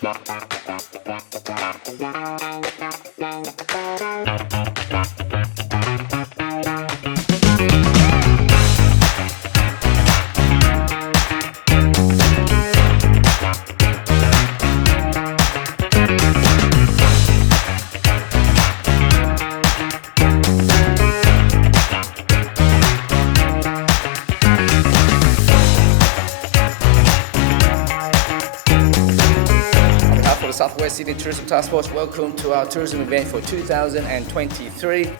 For the Southwest Sydney Tourism Task Force, welcome to our tourism event for 2023.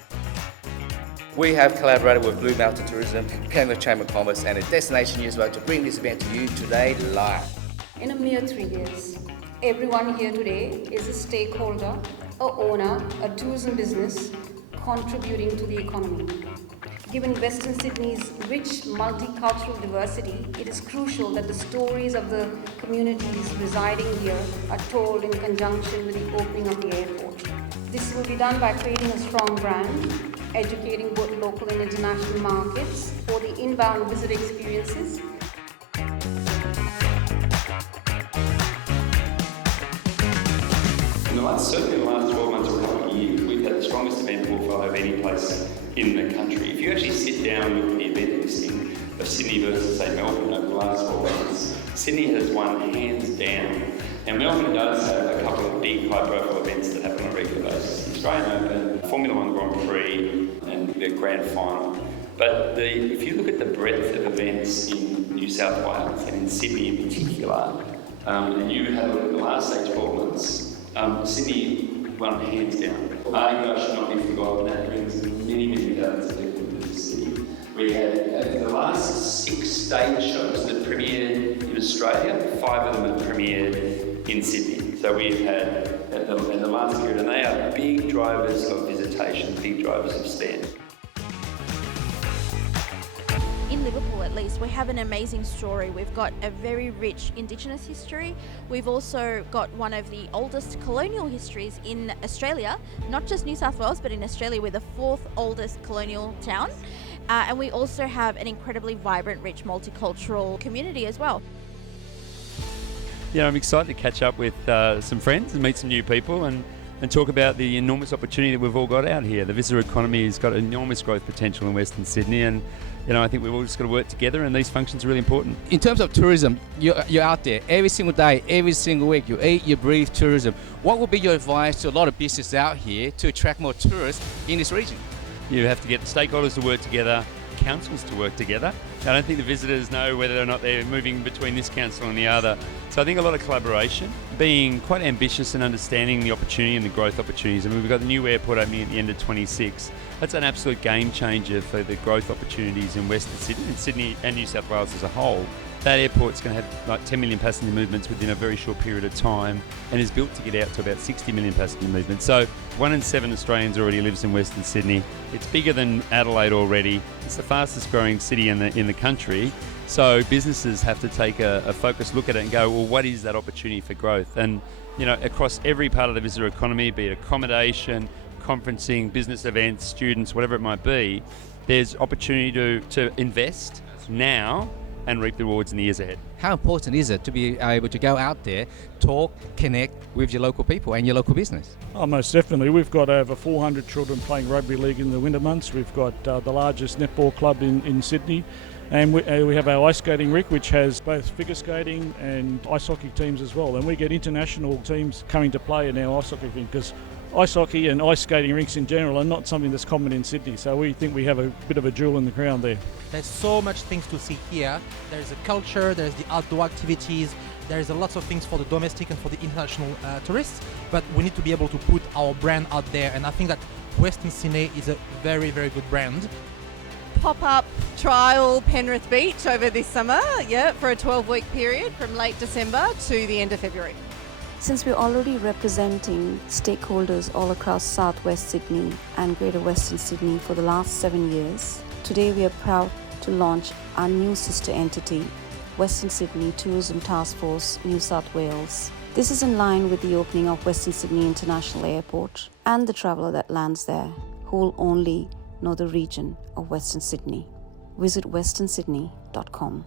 We have collaborated with Blue Mountain Tourism, Canberra Chamber of Commerce and a Destination Newsletter to bring this event to you today live. In a mere 3 years, everyone here today is a stakeholder, a owner, a tourism business contributing to the economy. Given Western Sydney's rich multicultural diversity, it is crucial that the stories of the communities residing here are told in conjunction with the opening of the airport. This will be done by creating a strong brand, educating both local and international markets for the inbound visit experiences. Certainly in the last 12 months or a couple of years, we've had the strongest event portfolio of any place in the country. If you actually sit down and look at the event listing of Sydney versus, say, Melbourne over the last 12 months, Sydney has won hands down. Now, Melbourne does have a couple of big high-profile events that happen on a regular basis. The Australian Open, Formula One Grand Prix, and the Grand Final. But if you look at the breadth of events in New South Wales and in Sydney in particular, and you have a look at the last, say, 12 months, Sydney won hands down. Argo should not be forgotten. That brings many, many thousands of people into the city. We had the last 6 stage shows that premiered in Australia, 5 of them have premiered in Sydney. So we've had in the last period, and they are big drivers of visitation, big drivers of spend. In Liverpool, at least, we have an amazing story. We've got a very rich Indigenous history. We've also got one of the oldest colonial histories in Australia, not just New South Wales, but in Australia we're the 4th oldest colonial town. And we also have an incredibly vibrant, rich, multicultural community as well. Yeah, I'm excited to catch up with some friends and meet some new people and talk about the enormous opportunity that we've all got out here. The visitor economy has got enormous growth potential in Western Sydney, and I think we've all just got to work together, and these functions are really important. In terms of tourism, you're out there every single day, every single week. You eat, you breathe tourism. What would be your advice to a lot of businesses out here to attract more tourists in this region? You have to get the stakeholders to work together, councils to work together. I don't think the visitors know whether or not they're moving between this council and the other. So I think a lot of collaboration, being quite ambitious and understanding the opportunity and the growth opportunities. I mean, we've got the new airport opening at the end of 26. That's an absolute game changer for the growth opportunities in Western Sydney and Sydney and New South Wales as a whole. That airport's going to have like 10 million passenger movements within a very short period of time and is built to get out to about 60 million passenger movements. So 1 in 7 Australians already lives in Western Sydney. It's bigger than Adelaide already. It's the fastest growing city in the country. So businesses have to take a focused look at it and go, well, what is that opportunity for growth? And, across every part of the visitor economy, be it accommodation, conferencing, business events, students, whatever it might be, there's opportunity to invest now and reap the rewards in the years ahead. How important is it to be able to go out there, talk, connect with your local people and your local business? Oh, most definitely. We've got over 400 children playing rugby league in the winter months. We've got the largest netball club in Sydney. And we have our ice skating rink, which has both figure skating and ice hockey teams as well. And we get international teams coming to play in our ice hockey rink because ice hockey and ice skating rinks in general are not something that's common in Sydney. So we think we have a bit of a jewel in the crown there. There's so much things to see here. There's the culture, there's the outdoor activities, there's a lot of things for the domestic and for the international tourists. But we need to be able to put our brand out there. And I think that Western Sydney is a very, very good brand. Pop-up trial Penrith Beach over this summer, for a 12-week period from late December to the end of February. Since we're already representing stakeholders all across Southwest Sydney and Greater Western Sydney for the last 7 years, today we are proud to launch our new sister entity, Western Sydney Tourism Task Force, New South Wales. This is in line with the opening of Western Sydney International Airport and the traveller that lands there, who will only know the region of Western Sydney. Visit westernsydney.com.